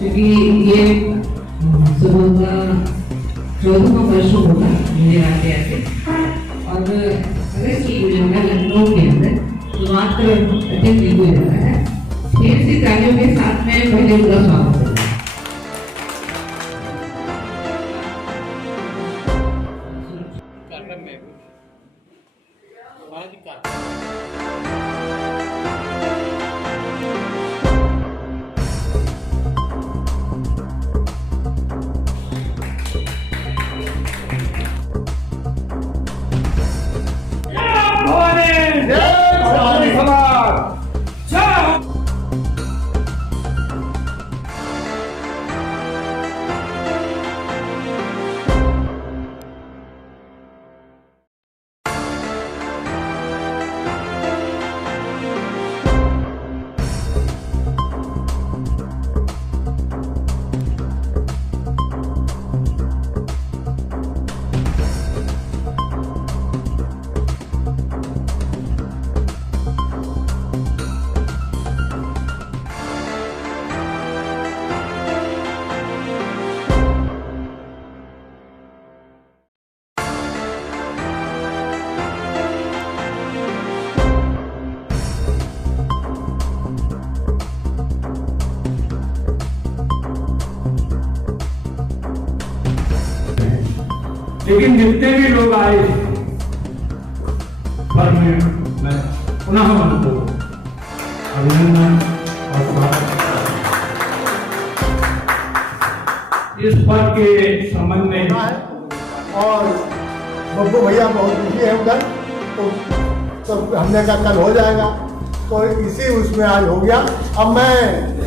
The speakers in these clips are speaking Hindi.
क्योंकि ये सुबह 14वां वर्ष होगा मुझे आते आते, और अगर की योजना लखनऊ के अंदर तो मात्र अत्यंत हो रहा है। ढेर सी तालियों के साथ में पहले उनका स्वागत करता हूं। लेकिन जितने भी लोग आए पर मैं पुनः उनको अभिनंदन और स्वागत इस पद के संबंध में। और बब्बू भैया बहुत खुशी है उधर, तो हमने कहा कल हो जाएगा, तो इसी उसमें आज हो गया। अब मैं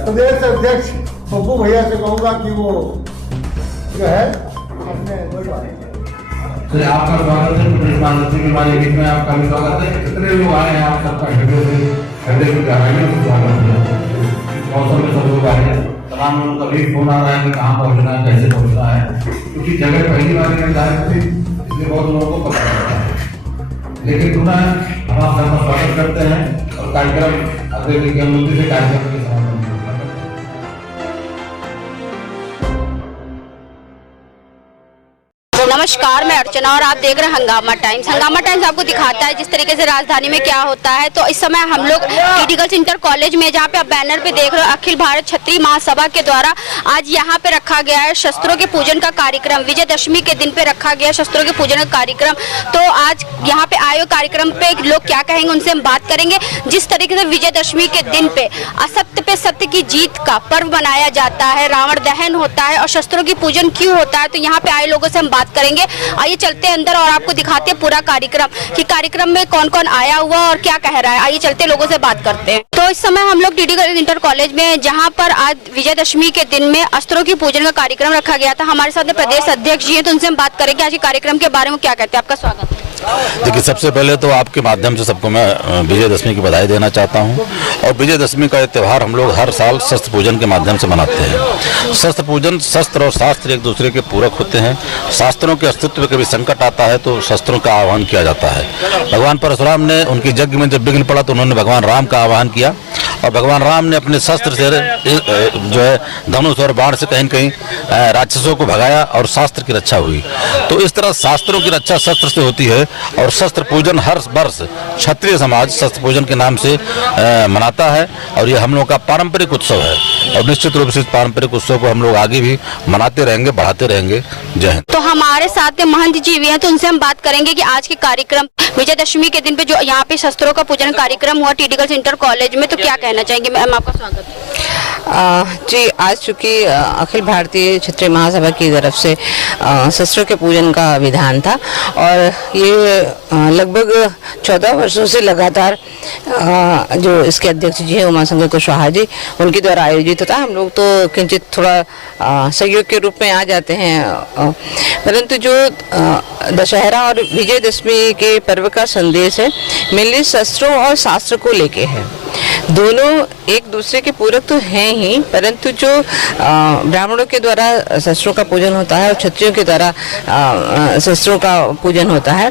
प्रदेश अध्यक्ष बब्बू भैया से कहूँगा कि वो जो है अपने आपका स्वागत है प्रदेश महामंत्री के हमारे बीच में, आपका भी स्वागत है। कितने लोग आए हैं, आप सबका हृदय की गहराइयों से स्वागत है। इस मौसम में सब लोग आए हैं, तमाम लोगों का भी फोन आ रहा है कि कहाँ पहुँचना है, कैसे पहुँचना है, क्योंकि जगह पहली बार निर्धारित थी, इसलिए बहुत लोगों को पता चलता है। लेकिन पुनः हम आप सबका स्वागत करते हैं और कार्यक्रम अध्यक्ष मुख्यमंत्री से कार्यक्रम के साथ नमस्कार, मैं अर्चना और आप देख रहे हैं हंगामा टाइम्स। हंगामा टाइम्स आपको दिखाता है जिस तरीके से राजधानी में क्या होता है। तो इस समय हम लोग टी गर्ल्स इंटर कॉलेज में, जहाँ पे आप बैनर पे देख रहे हो, अखिल भारत क्षत्रिय महासभा के द्वारा आज यहाँ पे रखा गया है शस्त्रों के पूजन का कार्यक्रम। विजयदशमी के दिन पे रखा गया शस्त्रों के पूजन का कार्यक्रम। तो आज यहाँ पे आए कार्यक्रम पे लोग क्या कहेंगे, उनसे हम बात करेंगे। जिस तरीके से विजयदशमी के दिन पे असत्य पे सत्य की जीत का पर्व मनाया जाता है, रावण दहन होता है और शस्त्रों की पूजन क्यों होता है, तो यहाँ पे आए लोगों से हम बात करेंगे। आइए चलते हैं अंदर और आपको दिखाते हैं पूरा कार्यक्रम कि कार्यक्रम में कौन कौन आया हुआ और क्या कह रहा है। आइए चलते लोगों से बात करते हैं। तो इस समय हम लोग टी गर्ल्स इंटर कॉलेज में, जहां पर आज विजयदशमी के दिन में अस्त्रों की पूजन का कार्यक्रम रखा गया था। हमारे साथ प्रदेश अध्यक्ष जी हैं, तो उनसे हम बात करेंगे आज के कार्यक्रम के बारे में क्या कहते हैं। आपका स्वागत है। देखिए, सबसे पहले तो आपके माध्यम से सबको मैं विजयदशमी की बधाई देना चाहता हूं। और विजयदशमी का त्यौहार हम लोग हर साल शस्त्र पूजन के माध्यम से मनाते हैं। शस्त्र पूजन, शस्त्र और शास्त्र एक दूसरे के पूरक होते हैं। शास्त्रों के अस्तित्व में कभी संकट आता है तो शस्त्रों का आह्वान किया जाता है। भगवान परशुराम ने उनकी यज्ञ में जब विघ्न पड़ा तो उन्होंने भगवान राम का आह्वान किया और भगवान राम ने अपने शस्त्र से जो है धनुष और बाण से कहीं कहीं राक्षसों को भगाया और शास्त्र की रक्षा हुई। तो इस तरह शास्त्रों की रक्षा शस्त्र से होती है और शस्त्र पूजन हर वर्ष क्षत्रिय समाज शस्त्र पूजन के नाम से मनाता है और ये हम लोग का पारंपरिक उत्सव है और निश्चित रूप से इस पारंपरिक उत्सव को हम लोग आगे भी मनाते रहेंगे, बढ़ाते रहेंगे। जय हिंद। तो हमारे साथ में महंत जी भी हैं, तो उनसे हम बात करेंगे कि आज के कार्यक्रम विजयदशमी के दिन पे जो यहाँ पे शस्त्रों का पूजन कार्यक्रम हुआ टी गर्ल्स इंटर कॉलेज में, तो क्या कहना चाहेंगे। मैम, आपका स्वागत है। जी, आज चूँकि अखिल भारतीय क्षत्रिय महासभा की तरफ से शस्त्रों के पूजन का विधान था और ये लगभग 14 वर्षों से लगातार जो इसके अध्यक्ष जी हैं उमाशंकर कुशवाहा जी, उनके द्वारा आयोजित होता है। हम लोग तो किंचित थोड़ा सहयोग के रूप में आ जाते हैं, परंतु जो दशहरा और विजयदशमी के पर्व का संदेश है मेनली शस्त्रों और शास्त्र को लेके है। दोनों एक दूसरे के पूरक तो हैं ही, परंतु जो ब्राह्मणों के द्वारा शस्त्रों का पूजन होता है और क्षत्रियों के द्वारा शस्त्रों का पूजन होता है,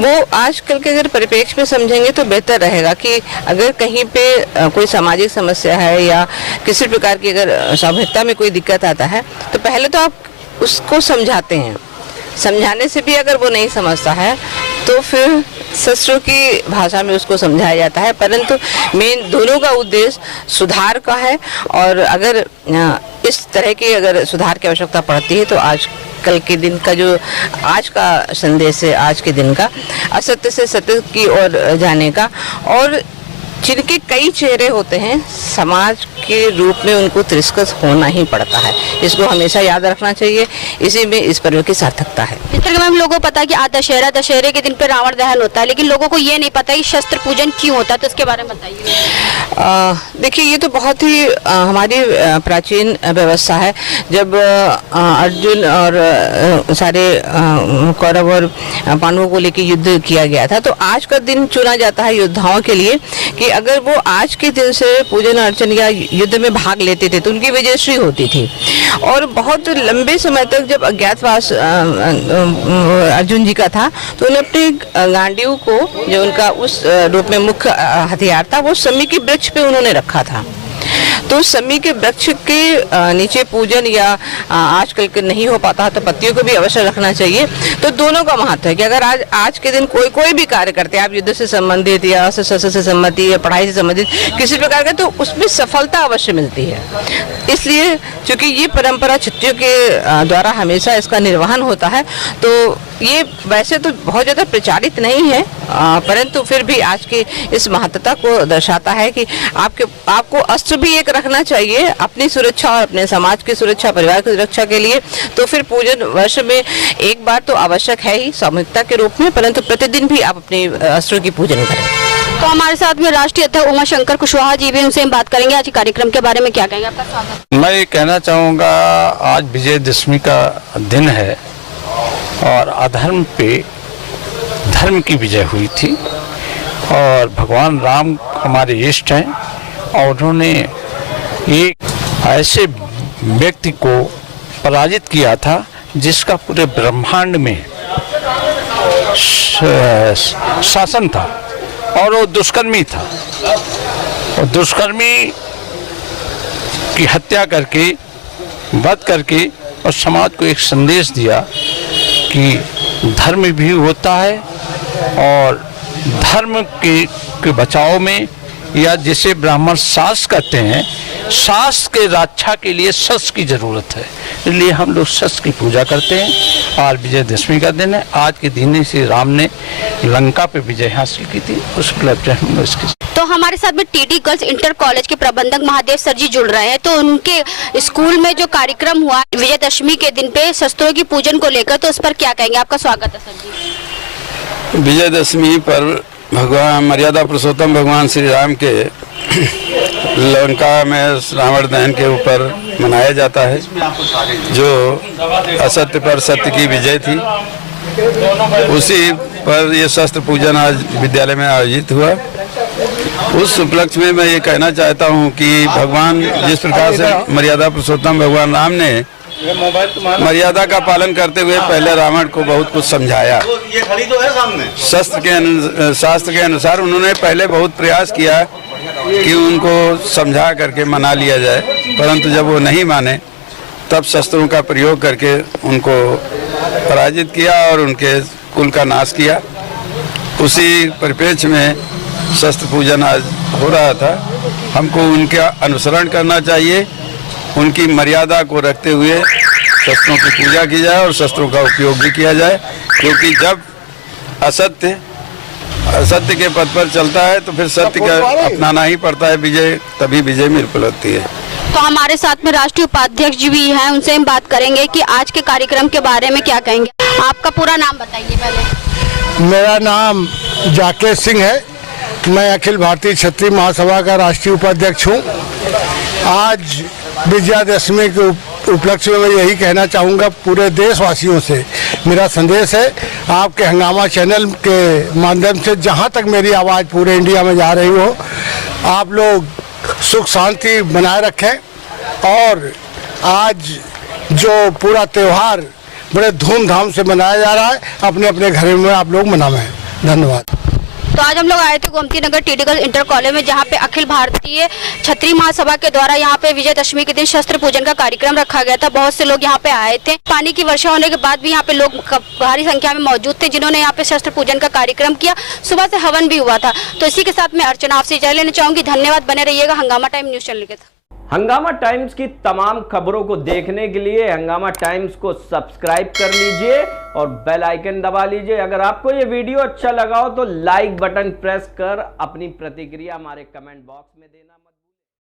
वो आजकल के अगर परिप्रेक्ष्य में समझेंगे तो बेहतर रहेगा कि अगर कहीं पे कोई सामाजिक समस्या है या किसी प्रकार की अगर सामूहिकता में कोई दिक्कत आता है तो पहले तो आप उसको समझाते हैं। समझाने से भी अगर वो नहीं समझता है तो फिर शस्त्रों की भाषा में उसको समझाया जाता है, परंतु मेन दोनों का उद्देश्य सुधार का है। और अगर इस तरह की अगर सुधार की आवश्यकता पड़ती है तो आज कल के दिन का जो आज का संदेश है, आज के दिन का असत्य से सत्य की ओर जाने का, और जिनके कई चेहरे होते हैं समाज के रूप में उनको तिरस्कृत होना ही पड़ता है, इसको हमेशा याद रखना चाहिए। इसी में इस पर्व की सार्थकता है। जिस तरह हम लोगों को पता है कि आज दशहरे के दिन पे रावण दहन होता है, लेकिन लोगों को ये नहीं पता कि शस्त्र पूजन क्यों होता है, तो इसके बारे में बताइए। देखिए, ये तो बहुत ही हमारी प्राचीन व्यवस्था है। जब अर्जुन और सारे कौरव और पांडवों को लेकर युद्ध किया गया था तो आज का दिन चुना जाता है योद्धाओं के लिए कि अगर वो आज के दिन से पूजन अर्चन या युद्ध में भाग लेते थे तो उनकी विजयश्री होती थी। और बहुत लंबे समय तक जब अज्ञातवास अर्जुन जी का था तो उन्हें अपने गांडीव को, जो उनका उस रूप में मुख्य हथियार था, वो समी के वृक्ष पे उन्होंने रखा था। तो समी के वृक्ष के नीचे पूजन या आजकल के नहीं हो पाता है तो पत्तियों को भी अवश्य रखना चाहिए। तो दोनों का महत्व है कि अगर आज के दिन कोई भी कार्य करते हैं आप, युद्ध से संबंधित या शस्त्र से संबंधित या पढ़ाई से संबंधित किसी प्रकार का, तो उसमें सफलता अवश्य मिलती है। इसलिए चूंकि ये परंपरा क्षत्रियों के द्वारा हमेशा इसका निर्वहन होता है, तो ये वैसे तो बहुत ज़्यादा प्रचारित नहीं है, परंतु फिर भी आज की इस महत्वता को दर्शाता है कि आपको अस्त्र भी एक रखना चाहिए अपनी सुरक्षा और अपने समाज की सुरक्षा, परिवार की सुरक्षा के लिए। तो फिर पूजन वर्ष में एक बार तो आवश्यक है ही सामूहिकता के रूप में, परंतु प्रतिदिन भी आप अपने अस्त्रों की पूजन करें। तो हमारे साथ में राष्ट्रीय अध्यक्ष उमाशंकर कुशवाहा जी भी, उनसे हम बात करेंगे आज के कार्यक्रम के बारे में। क्या कहेंगे? आपका स्वागत। मैं ये कहना चाहूँगा, आज विजयदशमी का दिन है और अधर्म पे धर्म की विजय हुई थी और भगवान राम हमारे इष्ट हैं और उन्होंने एक ऐसे व्यक्ति को पराजित किया था जिसका पूरे ब्रह्मांड में शासन था और वो दुष्कर्मी था। और दुष्कर्मी की हत्या करके, वध करके और समाज को एक संदेश दिया कि धर्म भी होता है और धर्म के बचाव में, या जिसे ब्राह्मण शास्त्र कहते हैं, शास्त्र के रक्षा के लिए शस्त्र की जरूरत है। इसलिए हम लोग शस्त्र की पूजा करते हैं। आज विजयदशमी का दिन है। आज के दिन ही श्री राम ने लंका पे विजय हासिल की थी, उस उपलक्ष्य हम लोग इसकी। तो हमारे साथ में टीटी गर्ल्स इंटर कॉलेज के प्रबंधक महादेव सर जी जुड़ रहे हैं। तो उनके स्कूल में जो कार्यक्रम हुआ विजयदशमी के दिन पे शस्त्रों की पूजन को लेकर, तो उस पर क्या कहेंगे? आपका स्वागत है सर जी। विजयदशमी पर भगवान मर्यादा पुरुषोत्तम भगवान श्री राम के लंका में रावण दहन के ऊपर मनाया जाता है, जो असत्य पर सत्य की विजय थी। उसी पर ये शस्त्र पूजन आज विद्यालय में आयोजित हुआ। उस उपलक्ष्य में मैं ये कहना चाहता हूँ कि भगवान जिस प्रकार से मर्यादा पुरुषोत्तम भगवान राम ने मर्यादा का पालन करते हुए पहले रावण को बहुत कुछ समझाया। ये खड़ी तो है सामने। शास्त्र के अनुसार उन्होंने पहले बहुत प्रयास किया कि उनको समझा करके मना लिया जाए, परंतु जब वो नहीं माने तब शस्त्रों का प्रयोग करके उनको पराजित किया और उनके कुल का नाश किया। उसी परिप्रेक्ष्य में शस्त्र पूजन आज हो रहा था। हमको उनका अनुसरण करना चाहिए, उनकी मर्यादा को रखते हुए शस्त्रों की पूजा की जाए और शस्त्रों का उपयोग भी किया जाए, क्योंकि जब असत्य के पथ पर चलता है तो फिर सत्य का अपनाना ही पड़ता है। विजय तभी विजय में उपलब्धि है। तो हमारे साथ में राष्ट्रीय उपाध्यक्ष जी भी हैं, उनसे हम बात करेंगे कि आज के कार्यक्रम के बारे में क्या कहेंगे। आपका पूरा नाम बताइए पहले। मेरा नाम जाकेश सिंह है। मैं अखिल भारतीय क्षत्रिय महासभा का राष्ट्रीय उपाध्यक्ष हूँ। आज विजयादशमी के उपलक्ष्य में मैं यही कहना चाहूँगा पूरे देशवासियों से, मेरा संदेश है आपके हंगामा चैनल के माध्यम से, जहाँ तक मेरी आवाज़ पूरे इंडिया में जा रही हो, आप लोग सुख शांति बनाए रखें और आज जो पूरा त्यौहार बड़े धूमधाम से मनाया जा रहा है अपने अपने घरों में आप लोग मनाएं। धन्यवाद। तो आज हम लोग आए थे Gomti Nagar T D girls inter college में, जहाँ पे अखिल भारतीय क्षत्रिय महासभा के द्वारा यहाँ पे विजयदशमी के दिन शस्त्र पूजन का कार्यक्रम रखा गया था। बहुत से लोग यहाँ पे आए थे। पानी की वर्षा होने के बाद भी यहाँ पे लोग भारी संख्या में मौजूद थे, जिन्होंने यहाँ पे शस्त्र पूजन का कार्यक्रम किया। सुबह से हवन भी हुआ था। तो इसी के साथ मैं अर्चना आपसे इजाजत लेना चाहूंगी। धन्यवाद। बने रहिएगा हंगामा टाइम न्यूज चैनल के साथ। हंगामा टाइम्स की तमाम खबरों को देखने के लिए हंगामा टाइम्स को सब्सक्राइब कर लीजिए और बेल आइकन दबा लीजिए। अगर आपको ये वीडियो अच्छा लगा हो तो लाइक बटन प्रेस कर अपनी प्रतिक्रिया हमारे कमेंट बॉक्स में देना।